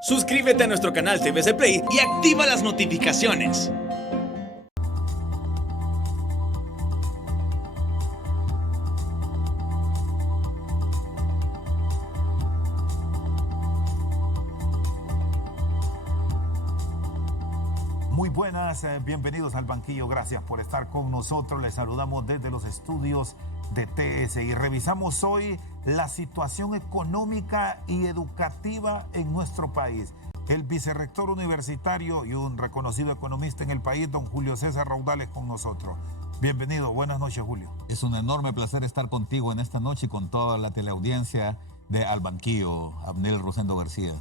Suscríbete a nuestro canal TVC Play y activa las notificaciones. Muy buenas, bienvenidos al Banquillo, gracias por estar con nosotros. Les saludamos desde los estudios de TS y revisamos hoy la situación económica y educativa en nuestro país. El vicerrector universitario y un reconocido economista en el país, don Julio César Raudales, con nosotros. Bienvenido, buenas noches, Julio. Es un enorme placer estar contigo en esta noche y con toda la teleaudiencia de Al Banquillo, Abnel Rosendo García.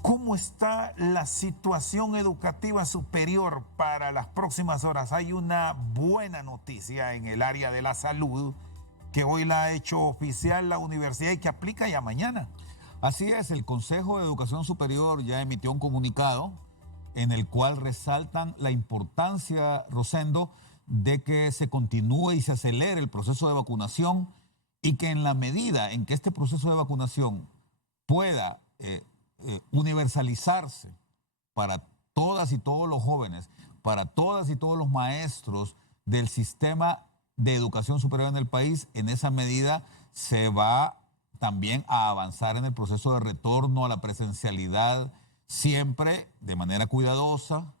¿Cómo está la situación educativa superior para las próximas horas? Hay una buena noticia en el área de la salud que hoy la ha hecho oficial la universidad y que aplica ya mañana. Así es, el Consejo de Educación Superior ya emitió un comunicado en el cual resaltan la importancia, Rosendo, de que se continúe y se acelere el proceso de vacunación y que en la medida en que este proceso de vacunación pueda universalizarse para todas y todos los jóvenes, para todas y todos los maestros del sistema de educación superior en el país, en esa medida se va también a avanzar en el proceso de retorno a la presencialidad, siempre de manera cuidadosa,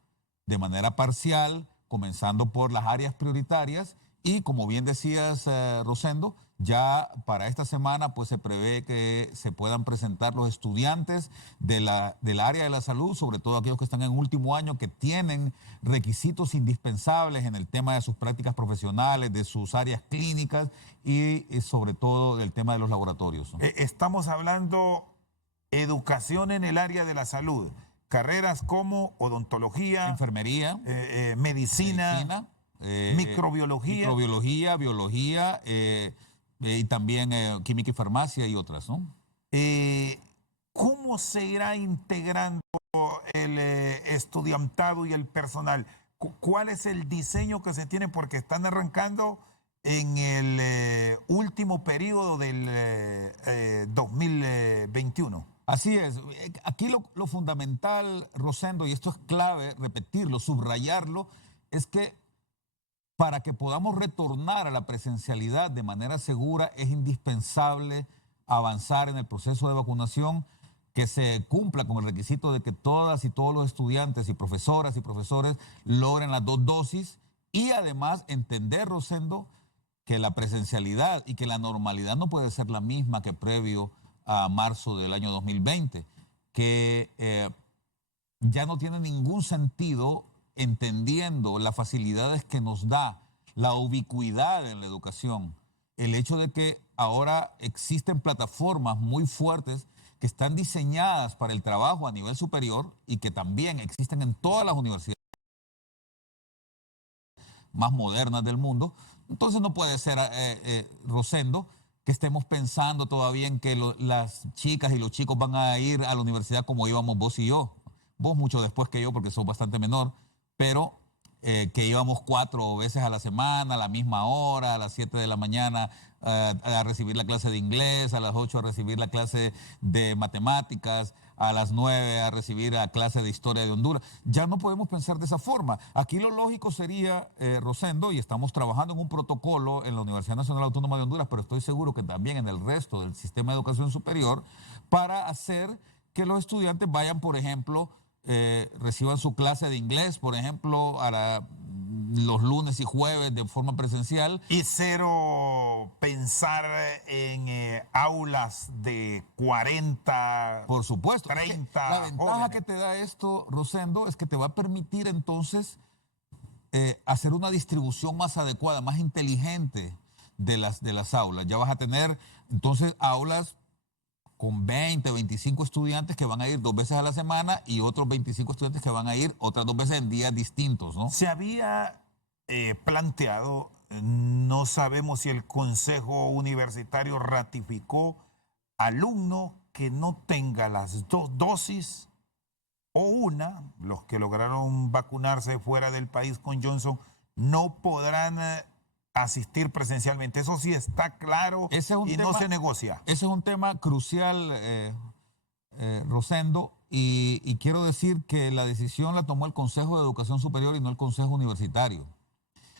de manera parcial, comenzando por las áreas prioritarias y, como bien decías, Rosendo, ya para esta semana pues se prevé que se puedan presentar los estudiantes del área de la salud, sobre todo aquellos que están en último año, que tienen requisitos indispensables en el tema de sus prácticas profesionales, de sus áreas clínicas y sobre todo del tema de los laboratorios, ¿no? Estamos hablando educación en el área de la salud, carreras como odontología, enfermería, medicina, microbiología, biología, y también química y farmacia y otras, ¿no? ¿Cómo se irá integrando el estudiantado y el personal? ¿Cuál es el diseño que se tiene? Porque están arrancando en el último periodo del 2021. Así es. Aquí lo fundamental, Rosendo, y esto es clave, repetirlo, subrayarlo, es que para que podamos retornar a la presencialidad de manera segura es indispensable avanzar en el proceso de vacunación, que se cumpla con el requisito de que todas y todos los estudiantes y profesoras y profesores logren las 2 dosis y además entender, Rosendo, que la presencialidad y que la normalidad no puede ser la misma que previo a marzo del año 2020, que ya no tiene ningún sentido, entendiendo las facilidades que nos da la ubicuidad en la educación, el hecho de que ahora existen plataformas muy fuertes que están diseñadas para el trabajo a nivel superior y que también existen en todas las universidades más modernas del mundo. Entonces no puede ser, Rosendo, que estemos pensando todavía en que las chicas y los chicos van a ir a la universidad como íbamos vos y yo. Vos mucho después que yo, porque sos bastante menor, pero que íbamos 4 veces a la semana, a la misma hora, a las 7 de la mañana a recibir la clase de inglés, a las 8 a recibir la clase de matemáticas, a las 9 a recibir la clase de historia de Honduras. Ya no podemos pensar de esa forma. Aquí lo lógico sería, Rosendo, y estamos trabajando en un protocolo en la Universidad Nacional Autónoma de Honduras, pero estoy seguro que también en el resto del sistema de educación superior, para hacer que los estudiantes vayan, por ejemplo, reciban su clase de inglés, por ejemplo, los lunes y jueves de forma presencial. Y cero pensar en aulas de 40, por supuesto, 30 la ventaja jóvenes que te da esto, Rosendo, es que te va a permitir entonces hacer una distribución más adecuada, más inteligente de las aulas. Ya vas a tener entonces aulas con 20, 25 estudiantes que van a ir 2 veces a la semana y otros 25 estudiantes que van a ir otras 2 veces en días distintos, ¿no? se había planteado, no sabemos si el Consejo Universitario ratificó, alumno que no tenga las 2 dosis o una, los que lograron vacunarse fuera del país con Johnson, no podrán asistir presencialmente. Eso sí está claro y no se negocia. Ese es un tema crucial, Rosendo, y quiero decir que la decisión la tomó el Consejo de Educación Superior y no el Consejo Universitario.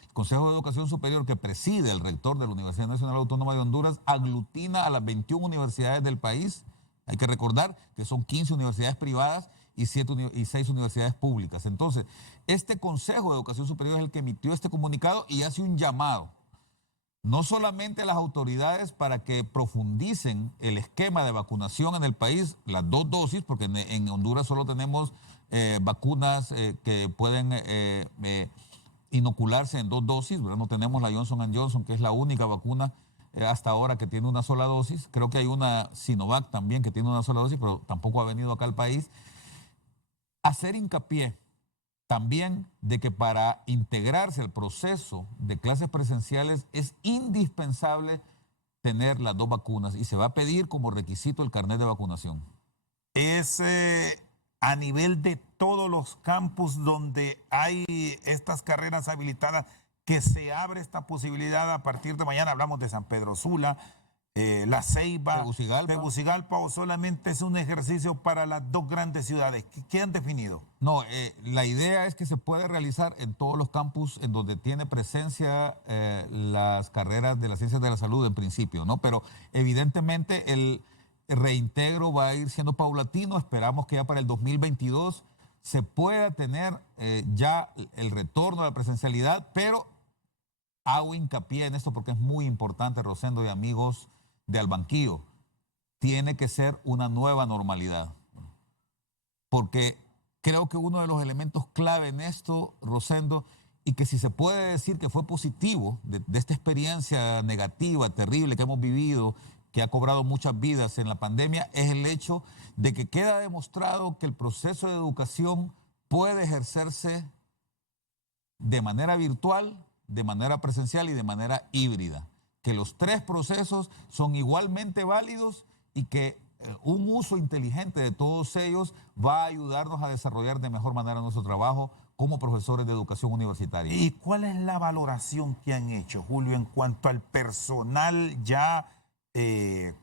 El Consejo de Educación Superior, que preside el rector de la Universidad Nacional Autónoma de Honduras, aglutina a las 21 universidades del país. Hay que recordar que son 15 universidades privadas y 6 universidades públicas. Entonces, este Consejo de Educación Superior es el que emitió este comunicado y hace un llamado, no solamente a las autoridades para que profundicen el esquema de vacunación en el país, las 2 dosis, porque en Honduras solo tenemos vacunas que pueden inocularse en 2 dosis, ¿verdad? No tenemos la Johnson & Johnson, que es la única vacuna hasta ahora que tiene una sola dosis. Creo que hay una Sinovac también que tiene una sola dosis, pero tampoco ha venido acá al país. Hacer hincapié también de que para integrarse al proceso de clases presenciales es indispensable tener las 2 vacunas y se va a pedir como requisito el carnet de vacunación. Es a nivel de todos los campus donde hay estas carreras habilitadas que se abre esta posibilidad a partir de mañana. Hablamos de San Pedro Sula, La Ceiba, Tegucigalpa, o solamente es un ejercicio para las 2 grandes ciudades. ¿Qué han definido? No, la idea es que se puede realizar en todos los campus en donde tiene presencia las carreras de las ciencias de la salud en principio, ¿no? Pero evidentemente el reintegro va a ir siendo paulatino. Esperamos que ya para el 2022 se pueda tener ya el retorno a la presencialidad, pero hago hincapié en esto porque es muy importante, Rosendo y amigos de Albanquillo. Tiene que ser una nueva normalidad. Porque creo que uno de los elementos clave en esto, Rosendo, y que si se puede decir que fue positivo de esta experiencia negativa, terrible que hemos vivido, que ha cobrado muchas vidas en la pandemia, es el hecho de que queda demostrado que el proceso de educación puede ejercerse de manera virtual, de manera presencial y de manera híbrida. Que los 3 procesos son igualmente válidos y que un uso inteligente de todos ellos va a ayudarnos a desarrollar de mejor manera nuestro trabajo como profesores de educación universitaria. ¿Y cuál es la valoración que han hecho, Julio, en cuanto al personal ya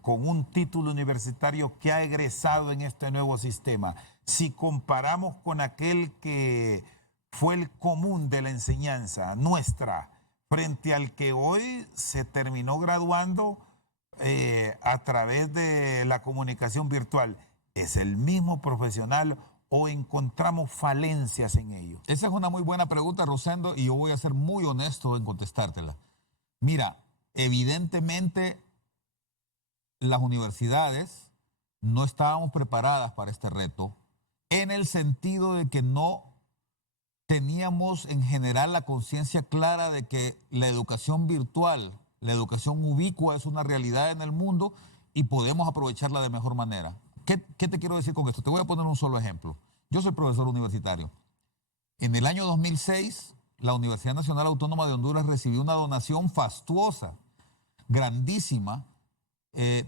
con un título universitario que ha egresado en este nuevo sistema? Si comparamos con aquel que fue el común de la enseñanza nuestra, frente al que hoy se terminó graduando a través de la comunicación virtual, ¿es el mismo profesional o encontramos falencias en ello? Esa es una muy buena pregunta, Rosendo, y yo voy a ser muy honesto en contestártela. Mira, evidentemente las universidades no estábamos preparadas para este reto en el sentido de que no teníamos en general la conciencia clara de que la educación virtual, la educación ubicua es una realidad en el mundo y podemos aprovecharla de mejor manera. ¿Qué te quiero decir con esto? Te voy a poner un solo ejemplo. Yo soy profesor universitario. En el año 2006, la Universidad Nacional Autónoma de Honduras recibió una donación fastuosa, grandísima,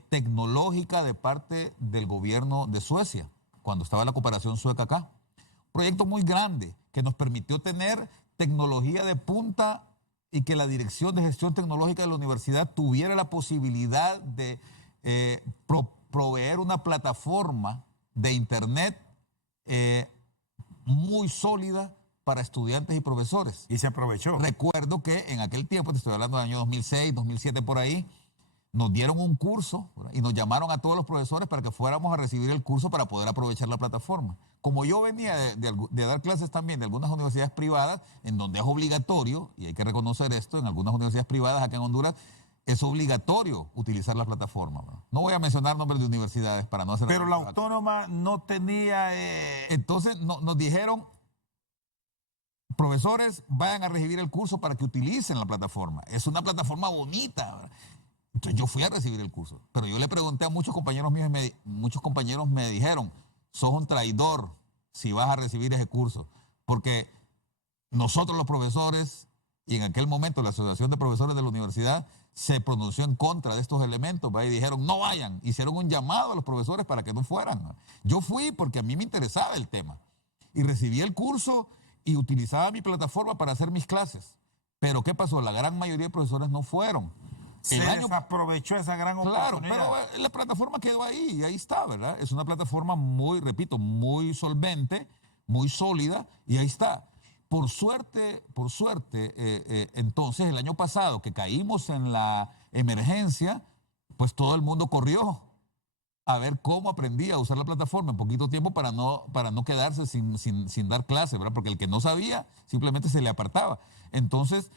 tecnológica de parte del gobierno de Suecia, cuando estaba la cooperación sueca acá. Un proyecto muy grande que nos permitió tener tecnología de punta y que la Dirección de Gestión Tecnológica de la universidad tuviera la posibilidad de proveer una plataforma de internet muy sólida para estudiantes y profesores. Y se aprovechó. Recuerdo que en aquel tiempo, te estoy hablando del año 2006, 2007 por ahí, nos dieron un curso y nos llamaron a todos los profesores para que fuéramos a recibir el curso para poder aprovechar la plataforma. Como yo venía de dar clases también de algunas universidades privadas, en donde es obligatorio, y hay que reconocer esto, en algunas universidades privadas acá en Honduras, es obligatorio utilizar la plataforma. No voy a mencionar nombres de universidades para no hacer... Pero la autónoma no tenía... Entonces nos dijeron, profesores, vayan a recibir el curso para que utilicen la plataforma. Es una plataforma bonita, ¿verdad? Entonces yo fui a recibir el curso, pero yo le pregunté a muchos compañeros míos y muchos compañeros me dijeron, sos un traidor si vas a recibir ese curso, porque nosotros los profesores, y en aquel momento la Asociación de Profesores de la Universidad se pronunció en contra de estos elementos, ¿va? Y dijeron, no vayan, hicieron un llamado a los profesores para que no fueran. Yo fui porque a mí me interesaba el tema, y recibí el curso y utilizaba mi plataforma para hacer mis clases, pero ¿qué pasó? La gran mayoría de profesores no fueron. Se desaprovechó esa gran Claro, oportunidad. pero la plataforma quedó ahí y ahí está, ¿verdad? Es una plataforma muy, repito, muy solvente, muy sólida y ahí está. Por suerte, entonces el año pasado que caímos en la emergencia, pues todo el mundo corrió a ver cómo aprendía a usar la plataforma en poquito tiempo para no quedarse sin dar clase, ¿verdad? Porque el que no sabía simplemente se le apartaba. Entonces,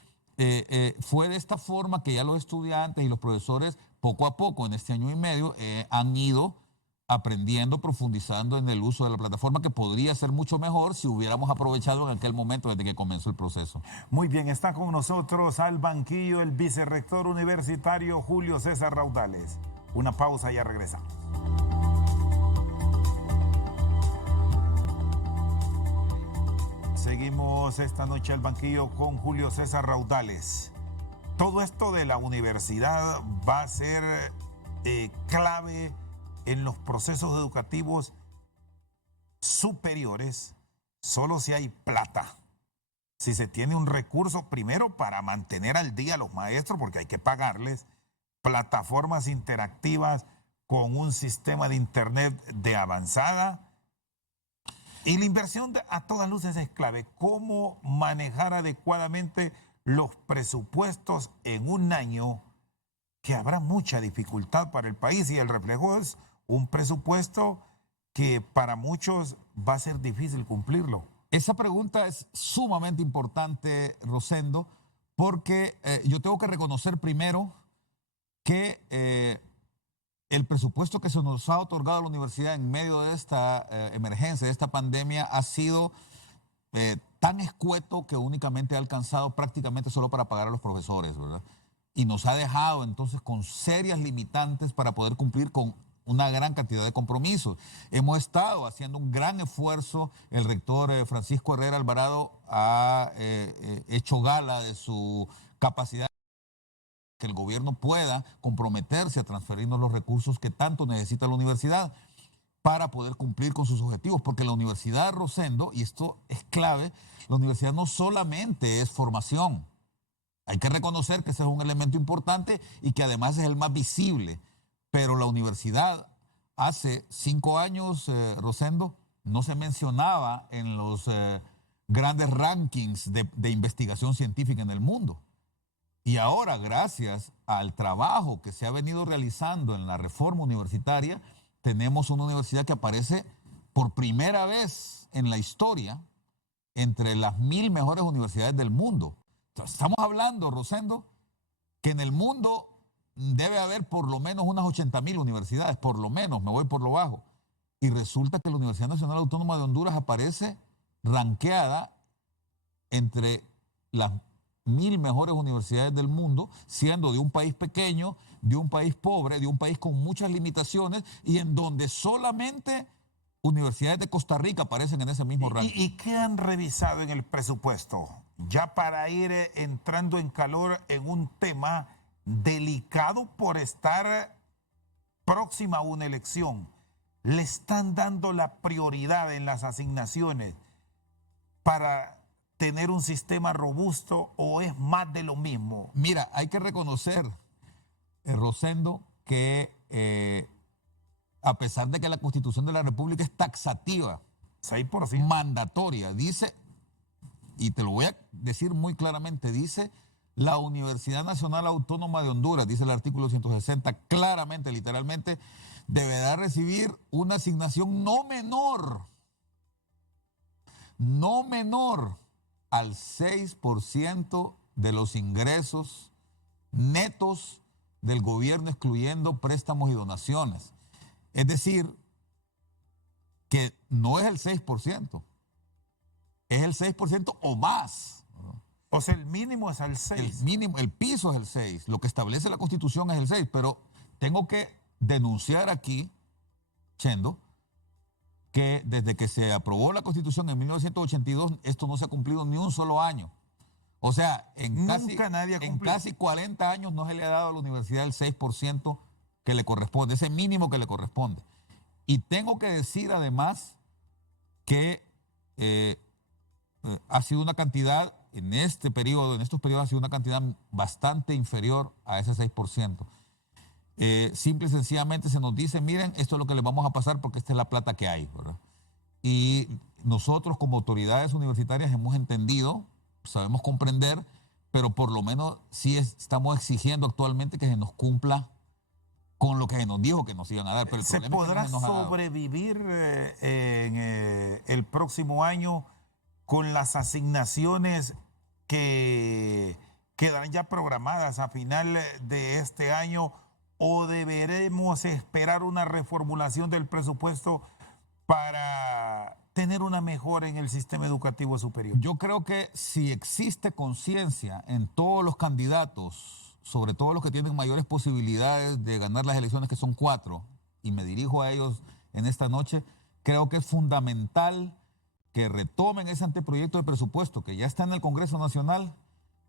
fue de esta forma que ya los estudiantes y los profesores poco a poco en este año y medio han ido aprendiendo, profundizando en el uso de la plataforma, que podría ser mucho mejor si hubiéramos aprovechado en aquel momento desde que comenzó el proceso. Muy bien, está con nosotros al banquillo el vicerrector universitario Julio César Raudales. Una pausa y ya regresamos. Seguimos esta noche al banquillo con Julio César Raudales. Todo esto de la universidad va a ser clave en los procesos educativos superiores solo si hay plata. Si se tiene un recurso primero para mantener al día a los maestros, porque hay que pagarles, plataformas interactivas con un sistema de internet de avanzada. Y la inversión a todas luces es clave. ¿Cómo manejar adecuadamente los presupuestos en un año que habrá mucha dificultad para el país? Y el reflejo es un presupuesto que para muchos va a ser difícil cumplirlo. Esa pregunta es sumamente importante, Rosendo, porque yo tengo que reconocer primero que el presupuesto que se nos ha otorgado a la universidad en medio de esta emergencia, de esta pandemia, ha sido tan escueto que únicamente ha alcanzado prácticamente solo para pagar a los profesores, ¿verdad? Y nos ha dejado entonces con serias limitantes para poder cumplir con una gran cantidad de compromisos. Hemos estado haciendo un gran esfuerzo. El rector Francisco Herrera Alvarado ha hecho gala de su capacidad, que el gobierno pueda comprometerse a transferirnos los recursos que tanto necesita la universidad para poder cumplir con sus objetivos, porque la universidad, Rosendo, y esto es clave, la universidad no solamente es formación. Hay que reconocer que ese es un elemento importante y que además es el más visible, pero la universidad hace 5 años, Rosendo, no se mencionaba en los grandes rankings de investigación científica en el mundo. Y ahora, gracias al trabajo que se ha venido realizando en la reforma universitaria, tenemos una universidad que aparece por primera vez en la historia entre las 1000 mejores universidades del mundo. Estamos hablando, Rosendo, que en el mundo debe haber por lo menos unas 80.000 universidades, por lo menos, me voy por lo bajo. Y resulta que la Universidad Nacional Autónoma de Honduras aparece ranqueada entre las 1000 mejores universidades del mundo, siendo de un país pequeño, de un país pobre, de un país con muchas limitaciones y en donde solamente universidades de Costa Rica aparecen en ese mismo ranking. ¿Y qué han revisado en el presupuesto? Ya para ir entrando en calor en un tema delicado por estar próxima a una elección. ¿Le están dando la prioridad en las asignaciones para tener un sistema robusto o es más de lo mismo? Mira, hay que reconocer, Rosendo, que a pesar de que la Constitución de la República es taxativa, 6%. mandatoria, dice, y te lo voy a decir muy claramente, dice la Universidad Nacional Autónoma de Honduras, dice el artículo 160, claramente, literalmente, deberá recibir una asignación no menor al 6% de los ingresos netos del gobierno, excluyendo préstamos y donaciones. Es decir, que no es el 6%, es el 6% o más. O sea, el mínimo es el 6%. El mínimo, el piso es el 6%, lo que establece la Constitución es el 6%, pero tengo que denunciar aquí, Chendo, que desde que se aprobó la Constitución en 1982, esto no se ha cumplido ni un solo año. O sea, en casi 40 años no se le ha dado a la universidad el 6% que le corresponde, ese mínimo que le corresponde. Y tengo que decir además que ha sido una cantidad en este periodo, en estos periodos ha sido una cantidad bastante inferior a ese 6%. Simple y sencillamente se nos dice, miren, esto es lo que les vamos a pasar porque esta es la plata que hay, ¿verdad? Y nosotros como autoridades universitarias hemos entendido, sabemos comprender, pero por lo menos sí estamos exigiendo actualmente que se nos cumpla con lo que se nos dijo que nos iban a dar. Pero el ¿Se problema es que podrá no se nos ha dado. sobrevivir en el próximo año con las asignaciones que quedarán ya programadas a final de este año, o deberemos esperar una reformulación del presupuesto para tener una mejora en el sistema educativo superior? Yo creo que si existe conciencia en todos los candidatos, sobre todo los que tienen mayores posibilidades de ganar las elecciones, que son 4, y me dirijo a ellos en esta noche, creo que es fundamental que retomen ese anteproyecto de presupuesto que ya está en el Congreso Nacional,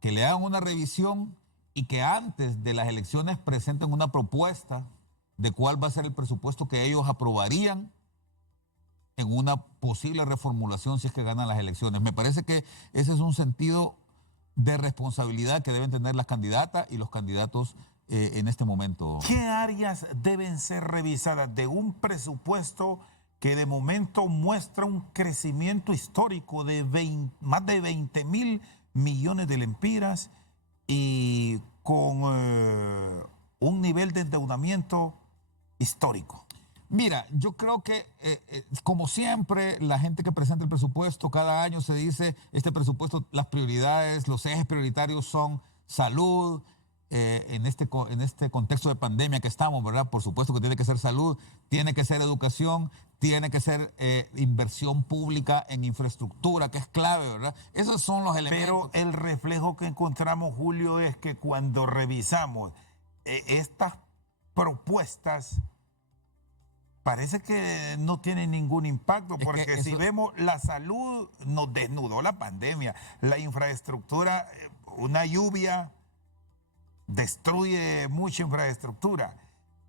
que le hagan una revisión y que antes de las elecciones presenten una propuesta de cuál va a ser el presupuesto que ellos aprobarían en una posible reformulación si es que ganan las elecciones. Me parece que ese es un sentido de responsabilidad que deben tener las candidatas y los candidatos en este momento. ¿Qué áreas deben ser revisadas de un presupuesto que de momento muestra un crecimiento histórico de más de 20.000 millones de lempiras y con un nivel de endeudamiento histórico? Mira, yo creo que, como siempre, la gente que presenta el presupuesto, cada año se dice, este presupuesto, las prioridades, los ejes prioritarios son salud, en este contexto de pandemia que estamos, ¿verdad? Por supuesto que tiene que ser salud, tiene que ser educación, tiene que ser inversión pública en infraestructura, que es clave, ¿verdad? Esos son los elementos. Pero el reflejo que encontramos, Julio, es que cuando revisamos estas propuestas, parece que no tiene ningún impacto, porque si vemos la salud, nos desnudó la pandemia, la infraestructura, una lluvia destruye mucha infraestructura.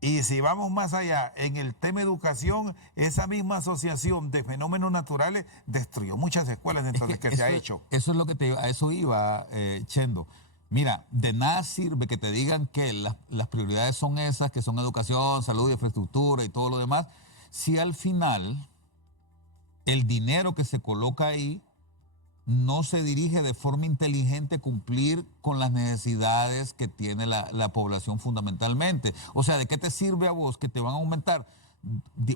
Y si vamos más allá, en el tema educación, esa misma asociación de fenómenos naturales destruyó muchas escuelas dentro de que se ha hecho. Eso es lo que a eso iba, Chendo. Mira, de nada sirve que te digan que las prioridades son esas, que son educación, salud, infraestructura y todo lo demás, si al final el dinero que se coloca ahí no se dirige de forma inteligente a cumplir con las necesidades que tiene la población fundamentalmente. O sea, ¿de qué te sirve a vos que te van a aumentar?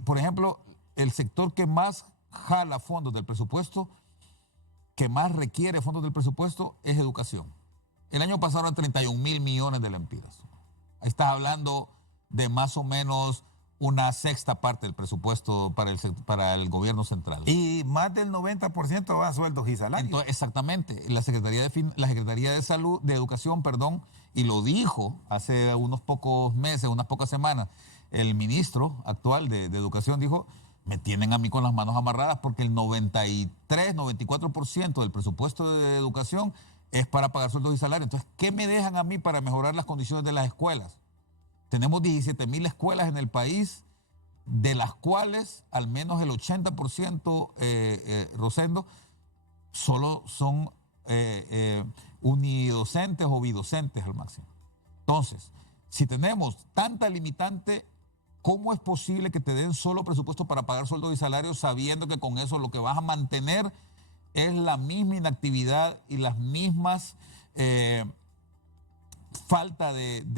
Por ejemplo, el sector que más jala fondos del presupuesto, que más requiere fondos del presupuesto, es educación. El año pasado eran 31.000 millones de lempiras. Ahí estás hablando de más o menos una sexta parte del presupuesto para el gobierno central. Y más del 90% va a sueldos y salarios. Entonces, exactamente. La Secretaría de Salud, de Educación, perdón, y lo dijo hace unos pocos meses, unas pocas semanas, el ministro actual de Educación dijo, me tienen a mí con las manos amarradas porque el 93, 94% del presupuesto de educación es para pagar sueldos y salarios. Entonces, ¿qué me dejan a mí para mejorar las condiciones de las escuelas? Tenemos 17.000 escuelas en el país, de las cuales al menos el 80%, Rosendo, solo son unidocentes o bidocentes al máximo. Entonces, si tenemos tanta limitante, ¿cómo es posible que te den solo presupuesto para pagar sueldos y salarios sabiendo que con eso lo que vas a mantener es la misma inactividad y las mismas falta de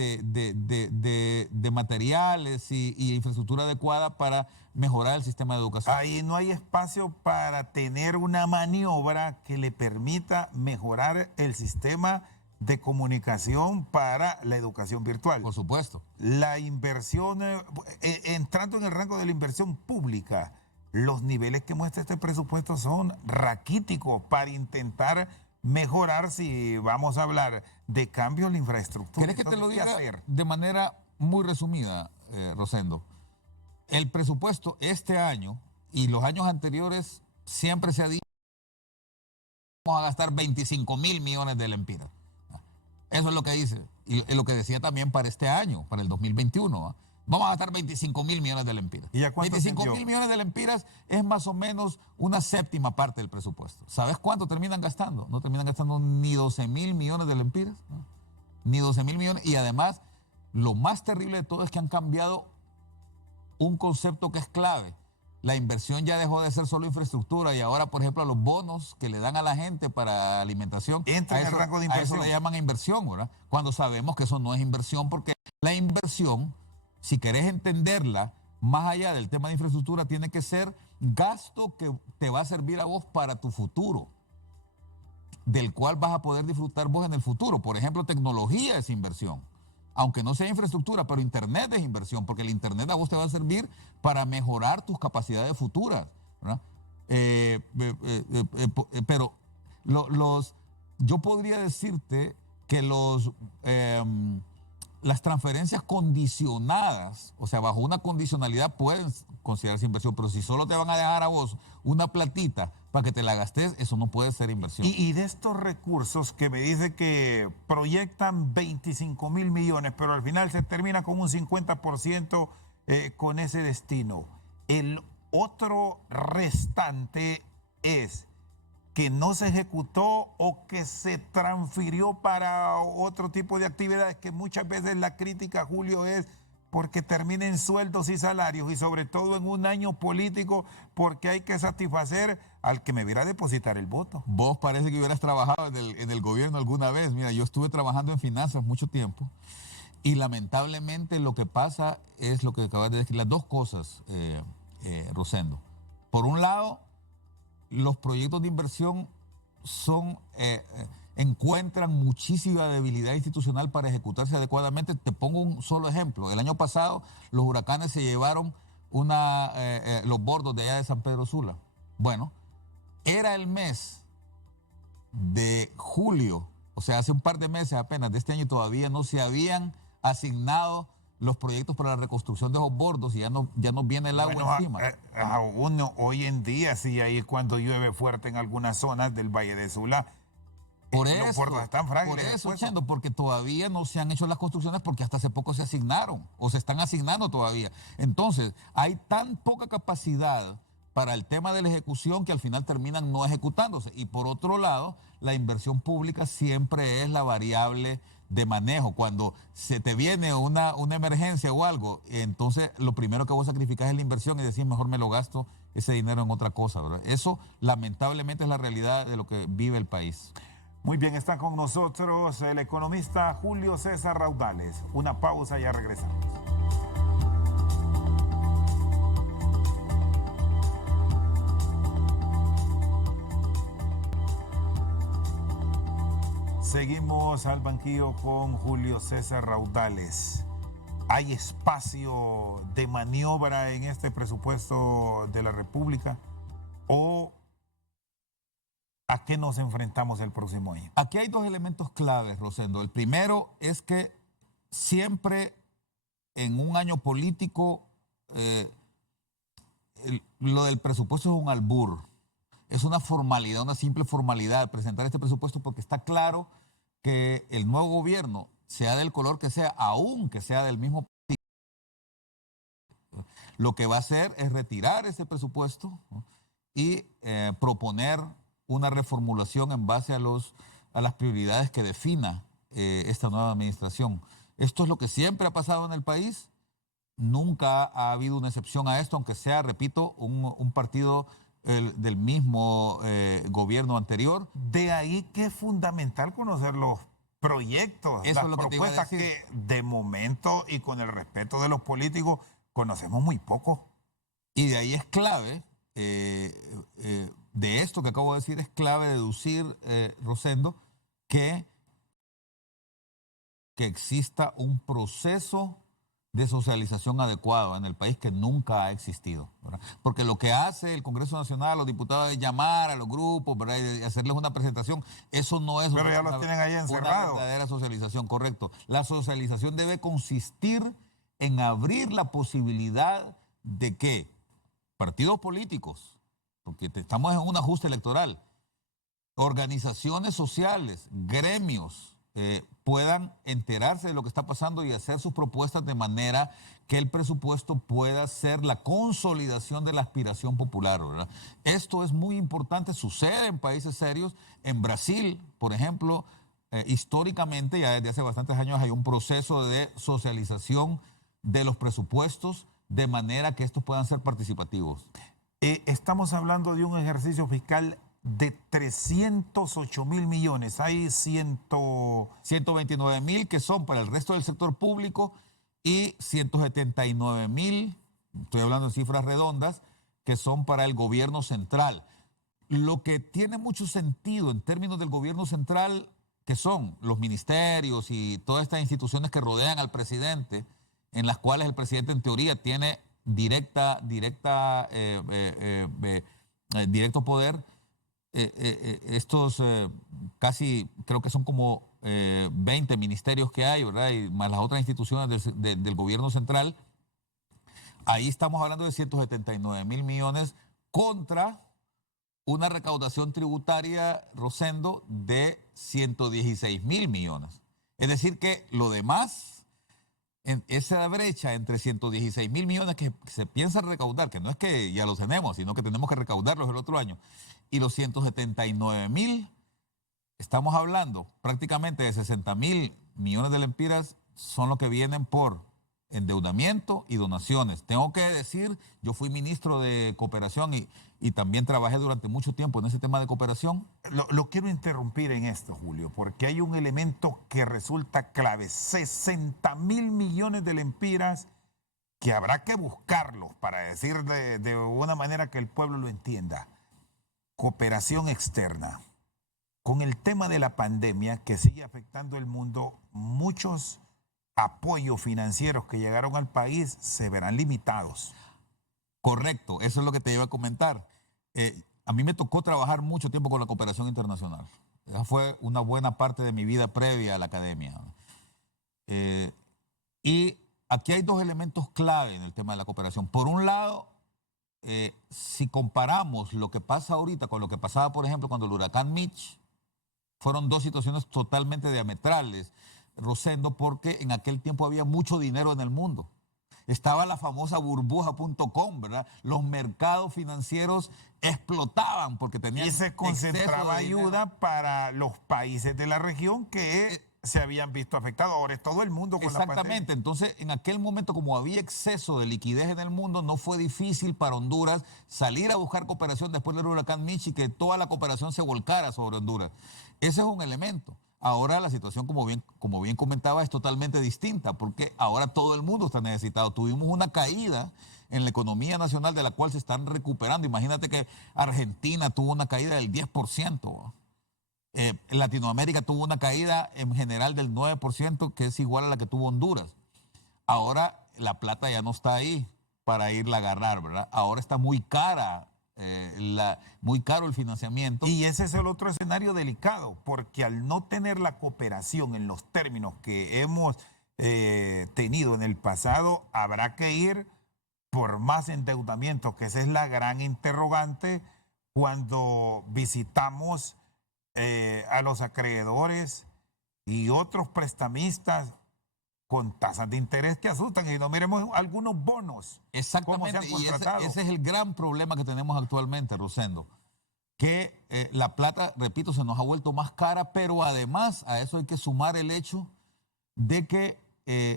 materiales y infraestructura adecuada para mejorar el sistema de educación? Ahí no hay espacio para tener una maniobra que le permita mejorar el sistema de comunicación para la educación virtual. Por supuesto. La inversión, entrando en el rango de la inversión pública, los niveles que muestra este presupuesto son raquíticos para intentar mejorar, si vamos a hablar de cambios en la infraestructura. ¿Querés que te lo diga de manera muy resumida, Rosendo? El presupuesto este año y los años anteriores siempre se ha dicho que vamos a gastar 25.000 millones de lempiras. Eso es lo que dice, y es lo que decía también para este año, para el 2021. vamos a gastar 25.000 millones de lempiras. ¿Y a cuánto 25.000 millones de lempiras es más o menos una séptima parte del presupuesto. ¿Sabes cuánto terminan gastando? No terminan gastando ni 12.000 millones de lempiras, ¿no? Ni 12.000 millones. Y además, lo más terrible de todo es que han cambiado un concepto que es clave. La inversión ya dejó de ser solo infraestructura y ahora, por ejemplo, los bonos que le dan a la gente para alimentación, entra en el rango de inversión. A eso le llaman inversión, ¿verdad? Cuando sabemos que eso no es inversión, porque la inversión, si querés entenderla más allá del tema de infraestructura, tiene que ser gasto que te va a servir a vos para tu futuro, del cual vas a poder disfrutar vos en el futuro. Por ejemplo, tecnología es inversión. Aunque no sea infraestructura, pero Internet es inversión, porque el Internet a vos te va a servir para mejorar tus capacidades futuras, ¿verdad? Pero yo podría decirte que las transferencias condicionadas, o sea, bajo una condicionalidad pueden considerarse inversión, pero si solo te van a dejar a vos una platita para que te la gastes, eso no puede ser inversión. Y de estos recursos que me dice que proyectan 25.000 millones, pero al final se termina con un 50% con ese destino. El otro restante es que no se ejecutó o que se transfirió para otro tipo de actividades, que muchas veces la crítica, Julio, es porque terminen sueldos y salarios, y sobre todo en un año político, porque hay que satisfacer al que me viera a depositar el voto. Vos parece que hubieras trabajado en el gobierno alguna vez. Mira, yo estuve trabajando en finanzas mucho tiempo y lamentablemente lo que pasa es lo que acabas de decir, las dos cosas, Rosendo. Por un lado, los proyectos de inversión encuentran muchísima debilidad institucional para ejecutarse adecuadamente. Te pongo un solo ejemplo. El año pasado los huracanes se llevaron los bordos de allá de San Pedro Sula. Bueno, era el mes de julio, o sea, hace un par de meses apenas de este año, todavía no se habían asignado los proyectos para la reconstrucción de esos bordos y ya no viene el agua encima. Aún hoy en día, sí, ahí cuando llueve fuerte en algunas zonas del Valle de Sula, los bordos están frágiles. Por eso, Chendo, porque todavía no se han hecho las construcciones, porque hasta hace poco se asignaron o se están asignando todavía. Entonces, hay tan poca capacidad para el tema de la ejecución que al final terminan no ejecutándose. Y por otro lado, la inversión pública siempre es la variable de manejo. Cuando se te viene una emergencia o algo, entonces lo primero que vos sacrificás es la inversión y decís, mejor me lo gasto ese dinero en otra cosa, ¿verdad? Eso lamentablemente es la realidad de lo que vive el país. Muy bien, está con nosotros el economista Julio César Raudales. Una pausa y ya regresamos. Seguimos al banquillo con Julio César Raudales. ¿Hay espacio de maniobra en este presupuesto de la República? ¿O a qué nos enfrentamos el próximo año? Aquí hay dos elementos claves, Rosendo. El primero es que siempre en un año político lo del presupuesto es un albur. Es una formalidad, una simple formalidad presentar este presupuesto, porque está claro que el nuevo gobierno, sea del color que sea, aunque sea del mismo partido, lo que va a hacer es retirar ese presupuesto, ¿no? Y proponer una reformulación en base a las prioridades que defina esta nueva administración. Esto es lo que siempre ha pasado en el país. Nunca ha habido una excepción a esto, aunque sea, repito, un partido del mismo gobierno anterior. De ahí que es fundamental conocer los proyectos, eso las es lo propuestas que de momento y con el respeto de los políticos conocemos muy poco. Y de ahí es clave, de esto que acabo de decir, es clave deducir, Rosendo, que exista un proceso de socialización adecuado en el país que nunca ha existido, ¿verdad? Porque lo que hace el Congreso Nacional, los diputados, es llamar a los grupos, ¿verdad? Y hacerles una presentación. Eso no es Pero ya los tienen ahí encerrados. Una verdadera socialización, correcto. La socialización debe consistir en abrir la posibilidad de que partidos políticos, porque estamos en un ajuste electoral, organizaciones sociales, gremios, puedan enterarse de lo que está pasando y hacer sus propuestas de manera que el presupuesto pueda ser la consolidación de la aspiración popular, ¿verdad? Esto es muy importante, sucede en países serios. En Brasil, por ejemplo, históricamente, ya desde hace bastantes años hay un proceso de socialización de los presupuestos de manera que estos puedan ser participativos. Estamos hablando de un ejercicio fiscal de 308 mil millones. Hay 129.000 que son para el resto del sector público y 179.000, estoy hablando de cifras redondas, que son para el gobierno central. Lo que tiene mucho sentido en términos del gobierno central, que son los ministerios y todas estas instituciones que rodean al presidente, en las cuales el presidente en teoría tiene directo poder. Estos casi, creo que son como 20 ministerios que hay, ¿verdad? Y más las otras instituciones del gobierno central. Ahí estamos hablando de 179.000 millones contra una recaudación tributaria, Rosendo, de 116.000 millones. Es decir que lo demás, en esa brecha entre 116.000 millones que se piensa recaudar, que no es que ya los tenemos, sino que tenemos que recaudarlos el otro año, y los 179.000, estamos hablando prácticamente de 60.000 millones de lempiras, son los que vienen por endeudamiento y donaciones. Tengo que decir, yo fui ministro de Cooperación y también trabajé durante mucho tiempo en ese tema de cooperación. Lo quiero interrumpir en esto, Julio, porque hay un elemento que resulta clave. 60.000 millones de lempiras que habrá que buscarlos para decir de una manera que el pueblo lo entienda. Cooperación externa. Con el tema de la pandemia que sigue afectando el mundo, muchos apoyos financieros que llegaron al país se verán limitados. Correcto, eso es lo que te iba a comentar. A mí me tocó trabajar mucho tiempo con la cooperación internacional. Esa fue una buena parte de mi vida previa a la academia. Y aquí hay dos elementos clave en el tema de la cooperación. Por un lado, si comparamos lo que pasa ahorita con lo que pasaba, por ejemplo, cuando el huracán Mitch, fueron dos situaciones totalmente diametrales, Rosendo, porque en aquel tiempo había mucho dinero en el mundo. Estaba la famosa burbuja.com, ¿verdad? Los mercados financieros explotaban porque tenían y se concentraba ayuda para los países de la región que se habían visto afectados. Ahora es todo el mundo con la pandemia. Exactamente. Entonces, en aquel momento, como había exceso de liquidez en el mundo, no fue difícil para Honduras salir a buscar cooperación después del huracán Mitch y que toda la cooperación se volcara sobre Honduras. Ese es un elemento. Ahora la situación, como bien comentaba, es totalmente distinta porque ahora todo el mundo está necesitado. Tuvimos una caída en la economía nacional de la cual se están recuperando. Imagínate que Argentina tuvo una caída del 10%. Latinoamérica tuvo una caída en general del 9%, que es igual a la que tuvo Honduras. Ahora la plata ya no está ahí para irla a agarrar, ¿verdad? Ahora está muy cara. Muy caro el financiamiento. Y ese es el otro escenario delicado, porque al no tener la cooperación en los términos que hemos tenido en el pasado, habrá que ir por más endeudamiento, que esa es la gran interrogante cuando visitamos a los acreedores y otros prestamistas con tasas de interés que asustan. Y no miremos algunos bonos. Exactamente, y ese es el gran problema que tenemos actualmente, Rosendo, que la plata, repito, se nos ha vuelto más cara, pero además a eso hay que sumar el hecho de que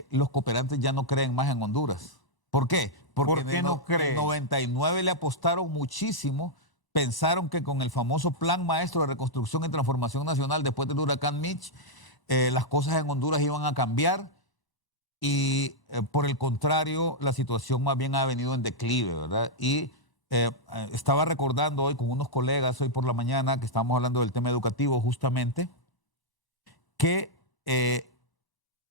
los cooperantes ya no creen más en Honduras. ¿Por qué? Porque ¿por qué no creen? En 99 le apostaron muchísimo, pensaron que con el famoso Plan Maestro de Reconstrucción y Transformación Nacional después del huracán Mitch, las cosas en Honduras iban a cambiar. Y por el contrario, la situación más bien ha venido en declive, ¿verdad? Y estaba recordando hoy con unos colegas, hoy por la mañana, que estábamos hablando del tema educativo justamente, que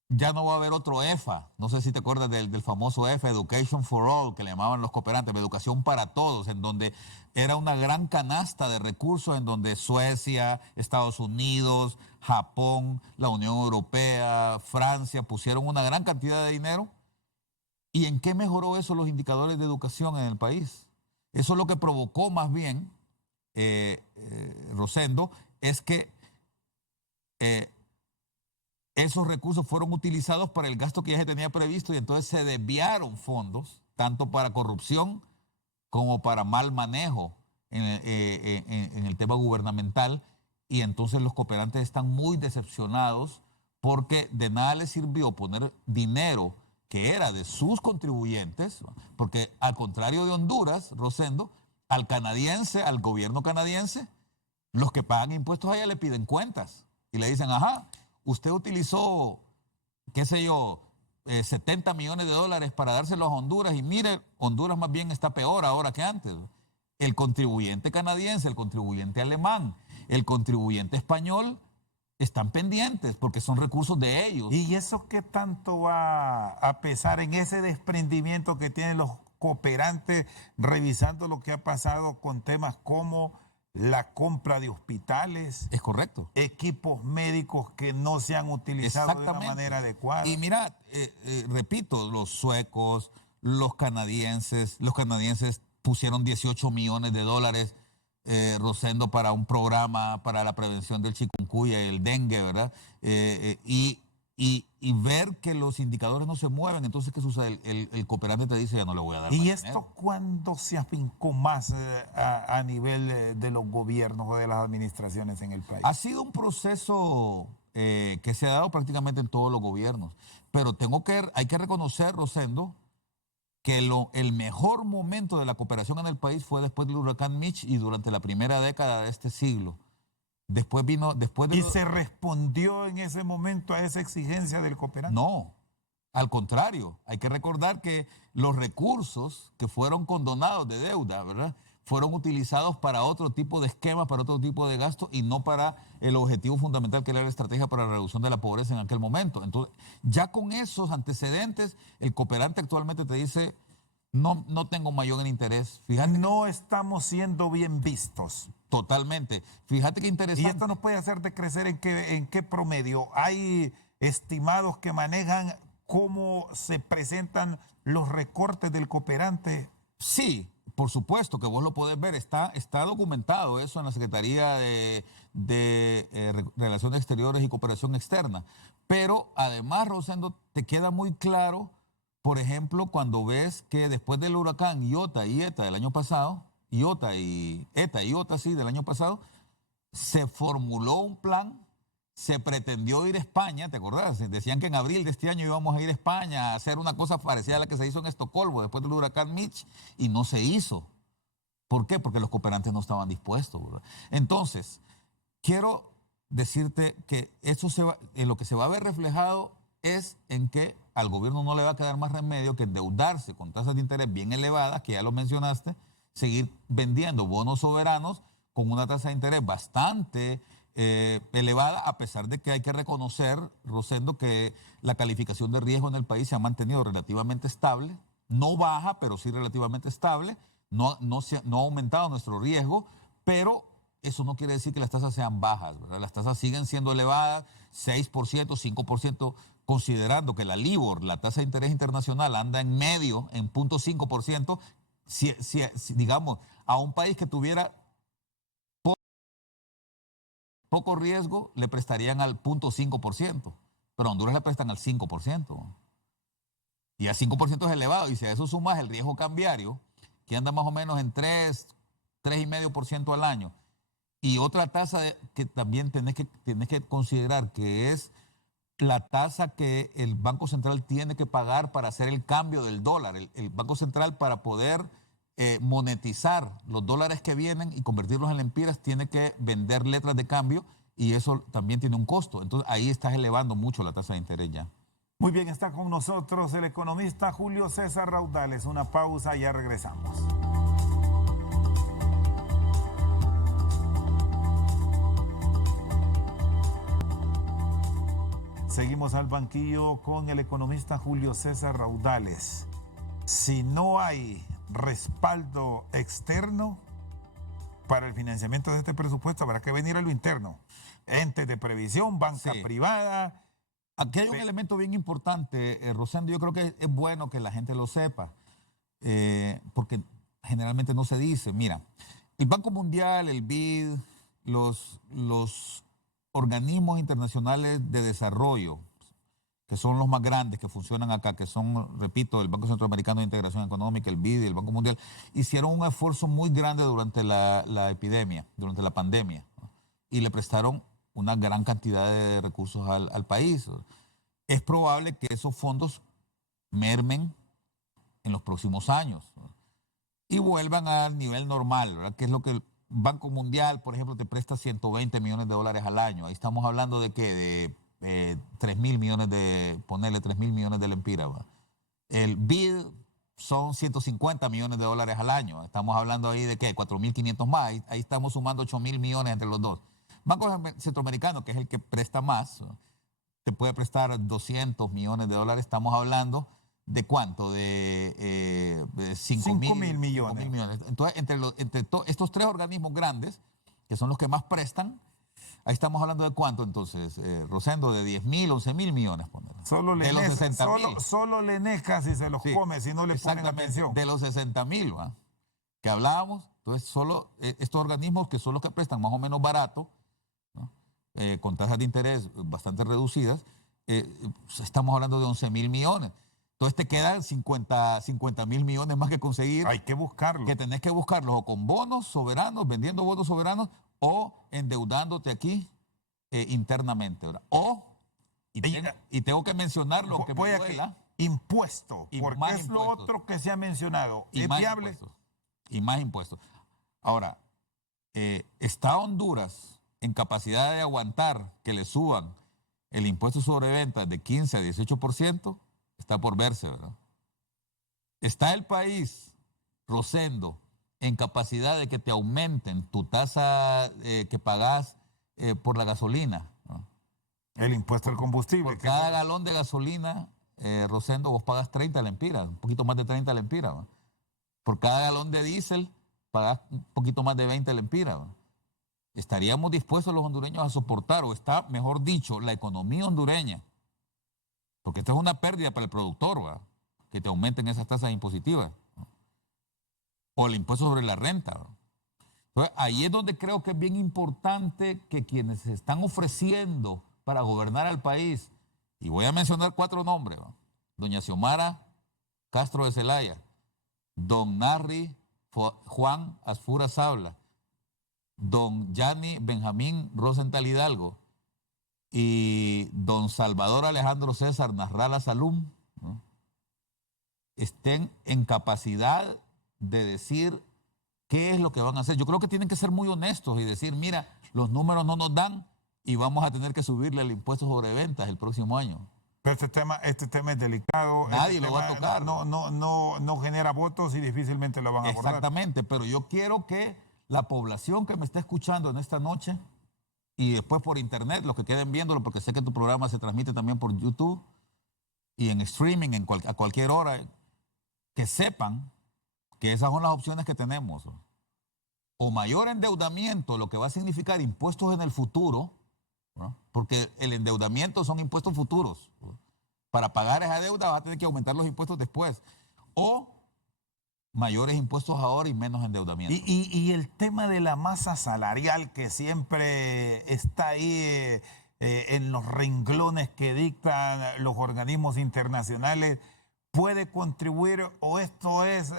ya no va a haber otro EFA. No sé si te acuerdas del famoso EFA, Education for All, que le llamaban los cooperantes, educación para todos, en donde era una gran canasta de recursos, en donde Suecia, Estados Unidos, Japón, la Unión Europea, Francia, pusieron una gran cantidad de dinero. ¿Y en qué mejoró eso los indicadores de educación en el país? Eso lo que provocó más bien, Rosendo, es que esos recursos fueron utilizados para el gasto que ya se tenía previsto y entonces se desviaron fondos, tanto para corrupción como para mal manejo en el tema gubernamental. Y entonces los cooperantes están muy decepcionados porque de nada les sirvió poner dinero que era de sus contribuyentes, porque al contrario de Honduras, Rosendo, al canadiense, al gobierno canadiense, los que pagan impuestos allá le piden cuentas y le dicen, ajá, usted utilizó, qué sé yo, 70 millones de dólares para dárselos a Honduras y mire, Honduras más bien está peor ahora que antes. El contribuyente canadiense, el contribuyente alemán, el contribuyente español están pendientes porque son recursos de ellos. ¿Y eso qué tanto va a pesar en ese desprendimiento que tienen los cooperantes revisando lo que ha pasado con temas como la compra de hospitales, Es correcto. equipos médicos que no se han utilizado de una Exactamente. manera adecuada? Y mira, repito, los suecos, los canadienses pusieron 18 millones de dólares, Rosendo, para un programa para la prevención del chikungunya y el dengue, ¿verdad? Y ver que los indicadores no se mueven, entonces, ¿qué sucede? El cooperante te dice, ya no le voy a dar ¿Y más esto dinero. cuándo se afincó más a nivel de los gobiernos o de las administraciones en el país? Ha sido un proceso que se ha dado prácticamente en todos los gobiernos, pero hay que reconocer, Rosendo, que el mejor momento de la cooperación en el país fue después del huracán Mitch y durante la primera década de este siglo. Después ¿Y se respondió en ese momento a esa exigencia del cooperante? No, al contrario, hay que recordar que los recursos que fueron condonados de deuda, ¿verdad?, fueron utilizados para otro tipo de esquemas, para otro tipo de gastos y no para el objetivo fundamental que era la estrategia para la reducción de la pobreza en aquel momento. Entonces, ya con esos antecedentes, el cooperante actualmente te dice, no tengo mayor interés. Fíjate, No estamos siendo bien vistos. totalmente. Fíjate qué ¿Y interesante. esto nos puede hacer decrecer en qué promedio? ¿Hay estimados que manejan cómo se presentan los recortes del cooperante? Sí, por supuesto que vos lo podés ver, está documentado eso en la Secretaría de Relaciones Exteriores y Cooperación Externa. Pero además, Rosendo, te queda muy claro, por ejemplo, cuando ves que después del huracán Iota y Eta del año pasado, Iota, sí, del año pasado, se formuló un plan. Se pretendió ir a España, ¿te acordás? Decían que en abril de este año íbamos a ir a España a hacer una cosa parecida a la que se hizo en Estocolmo después del huracán Mitch y no se hizo. ¿Por qué? Porque los cooperantes no estaban dispuestos, ¿verdad? Entonces, quiero decirte que en lo que se va a ver reflejado es en que al gobierno no le va a quedar más remedio que endeudarse con tasas de interés bien elevadas, que ya lo mencionaste, seguir vendiendo bonos soberanos con una tasa de interés bastante elevada, a pesar de que hay que reconocer, Rosendo, que la calificación de riesgo en el país se ha mantenido relativamente estable, no baja, pero sí relativamente estable, no ha aumentado nuestro riesgo, pero eso no quiere decir que las tasas sean bajas, ¿verdad? Las tasas siguen siendo elevadas, 6%, 5%, considerando que la LIBOR, la tasa de interés internacional, anda en medio, en 0.5%, digamos, a un país que tuviera poco riesgo le prestarían al 0.5%, pero a Honduras le prestan al 5%. Y al 5% es elevado, y si a eso sumas el riesgo cambiario, que anda más o menos en 3,5% al año, y otra tasa que también tenés que considerar, que es la tasa que el Banco Central tiene que pagar para hacer el cambio del dólar. El Banco Central, para poder monetizar los dólares que vienen y convertirlos en lempiras, tiene que vender letras de cambio y eso también tiene un costo. Entonces ahí estás elevando mucho la tasa de interés ya. Muy bien, está con nosotros el economista Julio César Raudales. Una pausa, ya regresamos. Seguimos al banquillo con el economista Julio César Raudales. Si no hay respaldo externo para el financiamiento de este presupuesto, habrá que venir a lo interno. Entes de previsión, banca Sí. privada. Aquí hay un elemento bien importante, Rosendo, yo creo que es bueno que la gente lo sepa, porque generalmente no se dice. Mira, el Banco Mundial, el BID, los organismos internacionales de desarrollo, que son los más grandes que funcionan acá, que son, repito, el Banco Centroamericano de Integración Económica, el BID y el Banco Mundial, hicieron un esfuerzo muy grande durante la epidemia, durante la pandemia, ¿no? Y le prestaron una gran cantidad de recursos al país. Es probable que esos fondos mermen en los próximos años, ¿no? Y vuelvan al nivel normal, ¿verdad? Que es lo que el Banco Mundial, por ejemplo, te presta 120 millones de dólares al año. Ahí estamos hablando de ¿qué? De 3.000 millones ponerle 3.000 millones de lempiras, ¿verdad? El BID son 150 millones de dólares al año. Estamos hablando ahí de ¿qué? 4.500 más. Ahí estamos sumando 8.000 millones entre los dos. Banco Centroamericano, que es el que presta más, ¿no? Te puede prestar 200 millones de dólares. Estamos hablando ¿de cuánto? De 5.000 millones. 5.000 millones. Entonces, entre estos tres organismos grandes, que son los que más prestan, ahí estamos hablando de cuánto entonces, Rosendo, de 10.000, 11.000 millones. Solo de los Leneca, 60.000. solo Leneca si se los come, si no le ponen atención. De los 60.000, ¿va? Que hablábamos, entonces solo estos organismos que son los que prestan más o menos barato, ¿no? Con tasas de interés bastante reducidas, estamos hablando de 11.000 millones. Entonces te quedan 50.000 millones más que conseguir. Hay que buscarlo. Que tenés que buscarlos o con bonos soberanos, vendiendo bonos soberanos, o endeudándote aquí internamente, ¿verdad? Y tengo que mencionar lo que voy me a duela. Impuesto, Y porque más es lo impuestos. otro que se ha mencionado. Y ¿Es más viable? impuestos. Y más impuestos. Ahora, ¿está Honduras en capacidad de aguantar que le suban el impuesto sobre ventas de 15 a 18%? Está por verse, ¿verdad? ¿Está el país, Rosendo, en capacidad de que te aumenten tu tasa que pagás por la gasolina, ¿no? El impuesto al combustible. Por cada galón de gasolina, Rosendo, vos pagas 30 lempiras, un poquito más de 30 lempiras, ¿no? Por cada galón de diésel, pagás un poquito más de 20 lempiras, ¿no? ¿Estaríamos dispuestos los hondureños a soportar, o está, mejor dicho, la economía hondureña? Porque esto es una pérdida para el productor, ¿verdad? Que te aumenten esas tasas impositivas, ¿no? O el impuesto sobre la renta, ¿verdad? Entonces, ahí es donde creo que es bien importante que quienes se están ofreciendo para gobernar al país, y voy a mencionar 4 nombres, ¿verdad? Doña Xiomara Castro de Zelaya, don Narri Juan Asfura Sabla, don Yanni Benjamín Rosenthal Hidalgo y don Salvador Alejandro César Nasralla Salum, ¿no? Estén en capacidad de decir qué es lo que van a hacer. Yo creo que tienen que ser muy honestos y decir, mira, los números no nos dan y vamos a tener que subirle el impuesto sobre ventas el próximo año. Pero este tema es delicado. Nadie lo va a tocar. No genera votos y difícilmente lo van a abordar. Exactamente, pero yo quiero que la población que me está escuchando en esta noche y después por internet, los que queden viéndolo, porque sé que tu programa se transmite también por YouTube y en streaming a cualquier hora, que sepan que esas son las opciones que tenemos. O mayor endeudamiento, lo que va a significar impuestos en el futuro, ¿no? Porque el endeudamiento son impuestos futuros, ¿no? Para pagar esa deuda vas a tener que aumentar los impuestos después. O mayores impuestos ahora y menos endeudamiento. Y el tema de la masa salarial que siempre está ahí en los renglones que dictan los organismos internacionales, ¿puede contribuir o esto es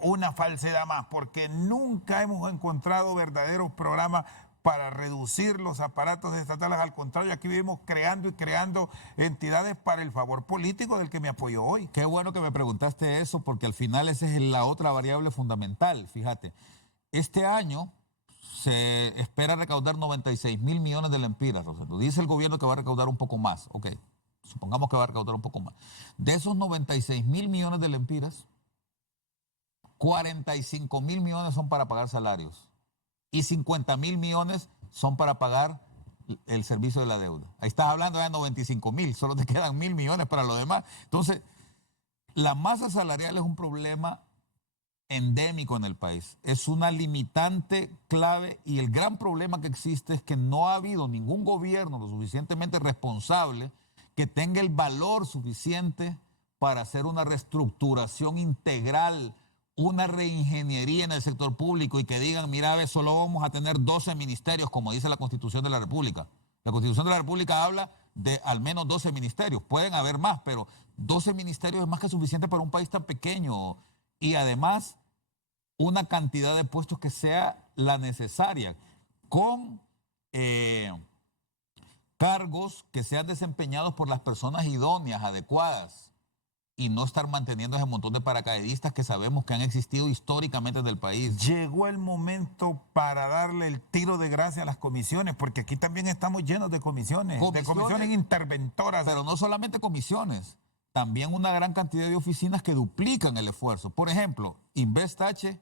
una falsedad más? Porque nunca hemos encontrado verdaderos programas para reducir los aparatos estatales. Al contrario, aquí vivimos creando y creando entidades para el favor político del que me apoyó hoy. Qué bueno que me preguntaste eso, porque al final esa es la otra variable fundamental. Fíjate, este año se espera recaudar 96.000 millones de lempiras, Rosendo. Dice el gobierno que va a recaudar un poco más. Ok, supongamos que va a recaudar un poco más. De esos 96.000 millones de lempiras, 45.000 millones son para pagar salarios y 50.000 millones son para pagar el servicio de la deuda. Ahí estás hablando de 95.000, solo te quedan 1.000 millones para lo demás. Entonces, la masa salarial es un problema endémico en el país. Es una limitante clave y el gran problema que existe es que no ha habido ningún gobierno lo suficientemente responsable que tenga el valor suficiente para hacer una reestructuración integral, una reingeniería en el sector público y que digan, mira, solo vamos a tener 12 ministerios como dice la Constitución de la República. La Constitución de la República habla de al menos 12 ministerios. Pueden haber más, pero 12 ministerios es más que suficiente para un país tan pequeño. Y además, una cantidad de puestos que sea la necesaria, con cargos que sean desempeñados por las personas idóneas, adecuadas, y no estar manteniendo ese montón de paracaidistas que sabemos que han existido históricamente en el país. Llegó el momento para darle el tiro de gracia a las comisiones, porque aquí también estamos llenos de comisiones interventoras. Pero no solamente comisiones, también una gran cantidad de oficinas que duplican el esfuerzo. Por ejemplo, InvestH,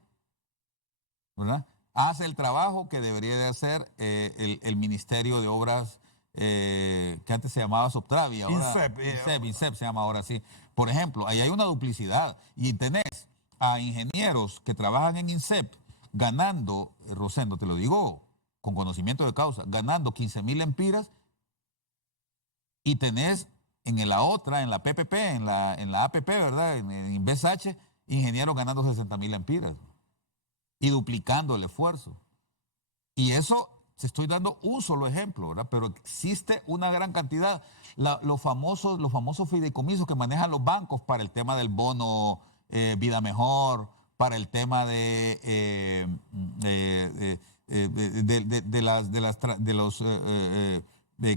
¿verdad?, hace el trabajo que debería de hacer el Ministerio de Obras, que antes se llamaba Soptravi, ahora INSEP se llama ahora sí. Por ejemplo, ahí hay una duplicidad y tenés a ingenieros que trabajan en INSEP ganando, Rosendo, te lo digo con conocimiento de causa, ganando 15,000 empiras, y tenés en la otra, en la PPP, en la APP, ¿verdad?, en InvestH, ingenieros ganando 60,000 empiras y duplicando el esfuerzo. Y eso, te estoy dando un solo ejemplo, ¿verdad? Pero existe una gran cantidad. Los famosos fideicomisos que manejan los bancos para el tema del bono Vida Mejor, para el tema de los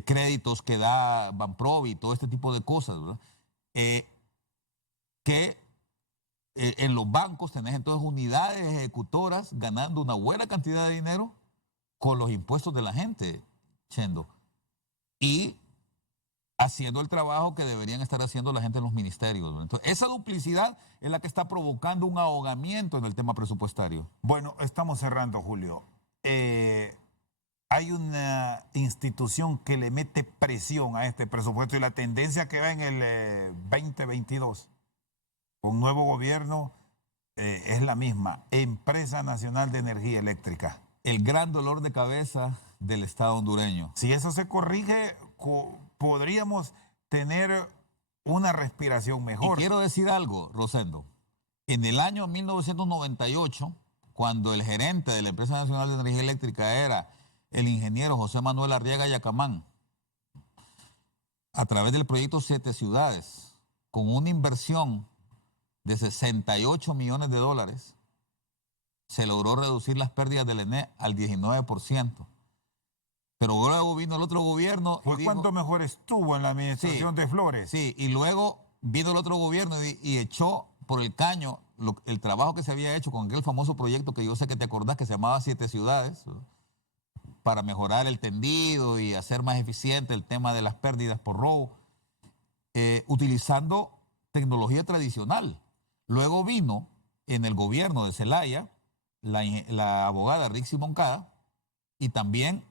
créditos que da Banprovi, todo este tipo de cosas, ¿verdad? En los bancos tenés entonces unidades ejecutoras ganando una buena cantidad de dinero con los impuestos de la gente, Chendo, y haciendo el trabajo que deberían estar haciendo la gente en los ministerios, ¿no? Entonces, esa duplicidad es la que está provocando un ahogamiento en el tema presupuestario. Bueno, estamos cerrando, Julio. Hay una institución que le mete presión a este presupuesto y la tendencia que va en el 2022 con nuevo gobierno es la misma. Empresa Nacional de Energía Eléctrica. El gran dolor de cabeza del Estado hondureño. Si eso se corrige, podríamos tener una respiración mejor. Y quiero decir algo, Rosendo. En el año 1998, cuando el gerente de la Empresa Nacional de Energía Eléctrica era el ingeniero José Manuel Arriaga Yacamán, a través del proyecto 7 Ciudades, con una inversión de 68 millones de dólares, se logró reducir las pérdidas del ENE al 19%. Pero luego vino el otro gobierno. ¿Fue cuánto mejor estuvo en la administración de Flores? Sí, y luego vino el otro gobierno y echó por el caño el trabajo que se había hecho con aquel famoso proyecto que yo sé que te acordás, que se llamaba 7 Ciudades, para mejorar el tendido y hacer más eficiente el tema de las pérdidas por robo, utilizando tecnología tradicional. Luego vino en el gobierno de Zelaya la abogada Rixi Moncada y también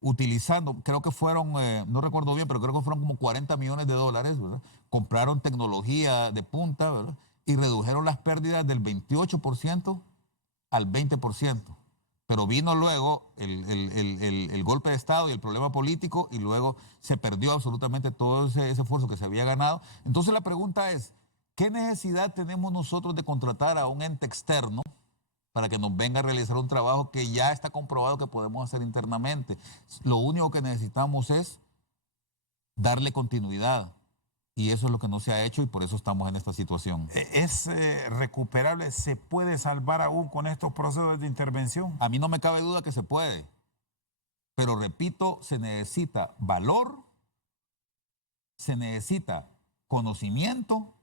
utilizando, creo que fueron, no recuerdo bien, pero creo que fueron como 40 millones de dólares, ¿verdad? Compraron tecnología de punta, ¿verdad?, y redujeron las pérdidas del 28% al 20%. Pero vino luego el golpe de Estado y el problema político y luego se perdió absolutamente todo ese esfuerzo que se había ganado. Entonces la pregunta es, ¿qué necesidad tenemos nosotros de contratar a un ente externo para que nos venga a realizar un trabajo que ya está comprobado que podemos hacer internamente? Lo único que necesitamos es darle continuidad. Y eso es lo que no se ha hecho y por eso estamos en esta situación. ¿Es recuperable? ¿Se puede salvar aún con estos procesos de intervención? A mí no me cabe duda que se puede. Pero repito, se necesita valor, se necesita conocimiento,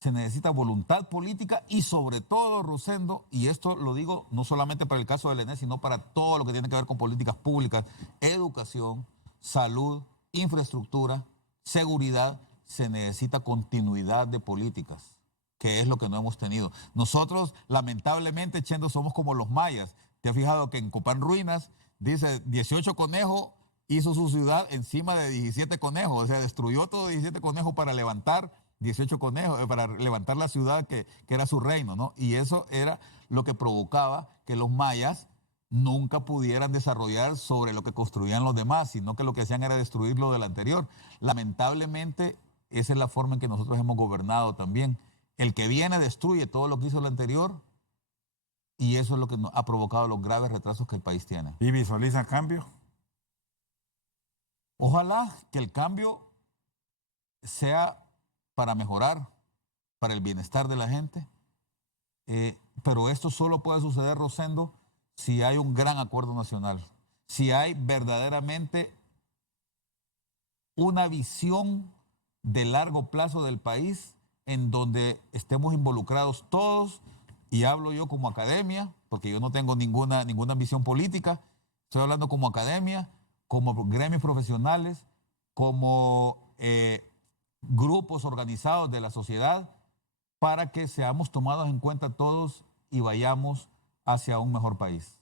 se necesita voluntad política y sobre todo, Rosendo, y esto lo digo no solamente para el caso del ENE, sino para todo lo que tiene que ver con políticas públicas, educación, salud, infraestructura, seguridad, se necesita continuidad de políticas, que es lo que no hemos tenido. Nosotros, lamentablemente, Chendo, somos como los mayas. ¿Te has fijado que en Copán Ruinas dice 18 conejos hizo su ciudad encima de 17 conejos? O sea, destruyó todos 17 conejos para levantar 18 conejos, para levantar la ciudad que era su reino, ¿no? Y eso era lo que provocaba que los mayas nunca pudieran desarrollar sobre lo que construían los demás, sino que lo que hacían era destruir lo del anterior. Lamentablemente, esa es la forma en que nosotros hemos gobernado también. El que viene destruye todo lo que hizo el anterior y eso es lo que ha provocado los graves retrasos que el país tiene. ¿Y visualiza cambio? Ojalá que el cambio sea para mejorar, para el bienestar de la gente, pero esto solo puede suceder, Rosendo, si hay un gran acuerdo nacional, si hay verdaderamente una visión de largo plazo del país en donde estemos involucrados todos, y hablo yo como academia, porque yo no tengo ninguna ambición política, estoy hablando como academia, como gremios profesionales, como grupos organizados de la sociedad, para que seamos tomados en cuenta todos y vayamos hacia un mejor país.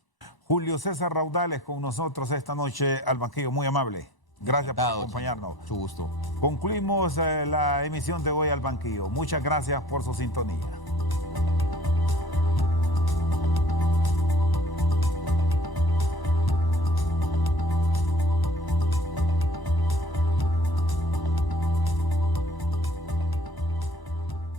Julio César Raudales con nosotros esta noche al banquillo, muy amable. Gracias por acompañarnos. Mucho gusto. Concluimos la emisión de hoy al banquillo. Muchas gracias por su sintonía.